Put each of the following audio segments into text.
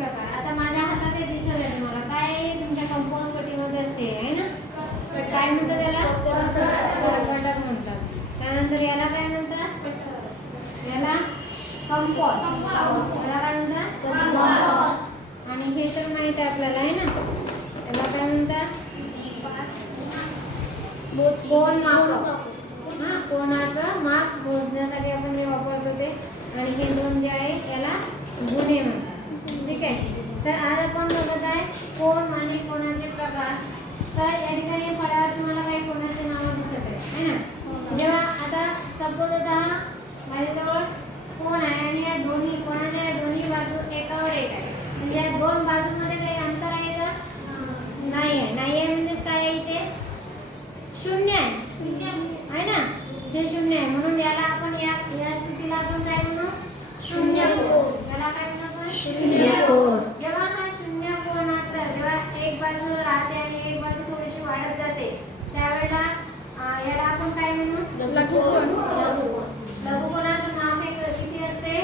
प्रकार. आता माझ्या हातात हे दिसत आहे तुम्हाला. काय तुमच्या कंपोज पट्टीमध्ये असते आहे ना? तर काय म्हणतात त्याला कर्कटक म्हणतात. त्यानंतर याला काय म्हणतात? याला कंपॉस याला काय म्हणतात? आणि हे तर माहीत आहे आपल्याला आहे ना? त्याला काय म्हणतात? कोण माप हा कोणाचं माप मोजण्यासाठी आपण हे वापरतो ते आणि हे दोन जे आहे याला गुन्हे म्हणतात ठीक आहे तर आज आपण बघत आहे कोण आणि कोणाचे प्रकार? तर या ठिकाणी फळ्यावर तुम्हाला काही कोणाचे नावं दिसत आहे है ना? जेव्हा आता सपोज आता माझ्याजवळ कोण आहे आणि या दोन्ही कोणाच्या या दोन्ही बाजू एकावर एक आहे. म्हणजे या दोन बाजूमध्ये काही अंतर आहे का? नाही आहे. नाही आहे म्हणजेच काय आहे इथे? शून्य आहे. आहे. ना? ते शून्य आहे. म्हणून याला आपण या या स्थितीला आपण काय म्हणू? शून्य कोण? याला काय म्हणू आपण? शून्य. जेव्हा हा शून्य कोण असतं जेव्हा एक राहते आणि एक बाजू थोडीशी वाढत जाते. त्यावेळेला याला आपण काय म्हणू. लघुकोन. लघुकोनाचं माप किती असते.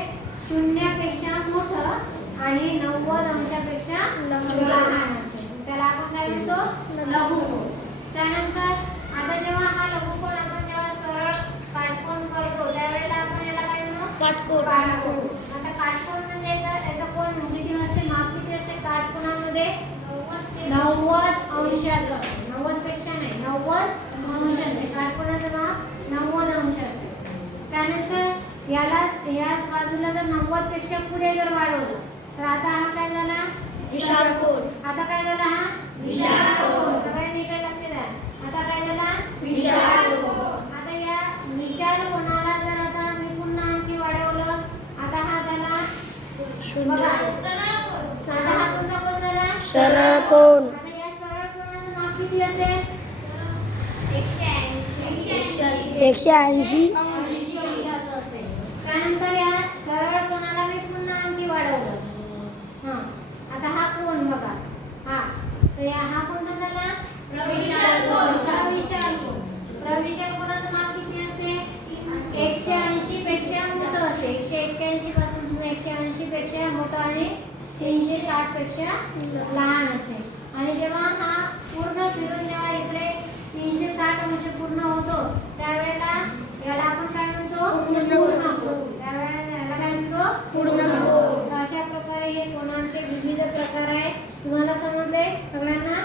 शून्यापेक्षा मोठं आणि नव्वद अंशापेक्षा लहान. असते. त्याला आपण काय म्हणतो? लघुकोन त्यानंतर आता जेव्हा हा लघुकोन आपण जेव्हा सरळ काटकोन करतो त्यावेळेला आपण याला काय म्हणू काटकोन. काटकोन आता काटकोन म्हणजे याचा याचा कोण किती असते माप किती असते काटकोनामध्ये असते. नव्वदपेक्षा नाही नव्वद अंश असते. काटकोनाचं माप नव्वद अंश असते. त्यानंतर याला याच बाजूला जर नव्वदपेक्षा पुढे जर वाढवलं तर आता हा काय झाला? विशाल कोन. आता काय झाला हा? विशाल कोन. सगळ्यांनी काय लक्ष द्या. आता काय झाला? विशाल कोन. आता या विशाल कोणाला जर आता मी पुन्हा आणखी वाढवलं आता हा झाला? बघा. साधा हा कोणता कोण झाला? सरळ कोन. आता या सरळ कोणाचं माप किती असेल? एकशे ऐंशी. त्यानंतर या? सरळ कोणाला मी पुन्हा आणखी वाढवलं. हां. आता हा कोण बघा? हा. तर या हा कोणता झाला. प्रविशाल कोण? प्रविशाल कोणाचं माप किती असते? एकशे ऐंशी पेक्षा मोठं असते. एकशे एक्क्याऐंशी पासून तुम्ही एकशे ऐंशी पेक्षा मोठं आणि तीनशे साठपेक्षा लहान असते. आणि जेव्हा हा पूर्ण फिरून जेव्हा इकडे. तीनशे साठ अंश पूर्ण होतो. त्यावेळेला याला आपण काय म्हणतो? त्यावेळेला काय म्हणतो? पूर्ण अशा प्रकारे हे कोणाचे विविध प्रकार आहे तुम्हाला समजले? सगळ्यांना?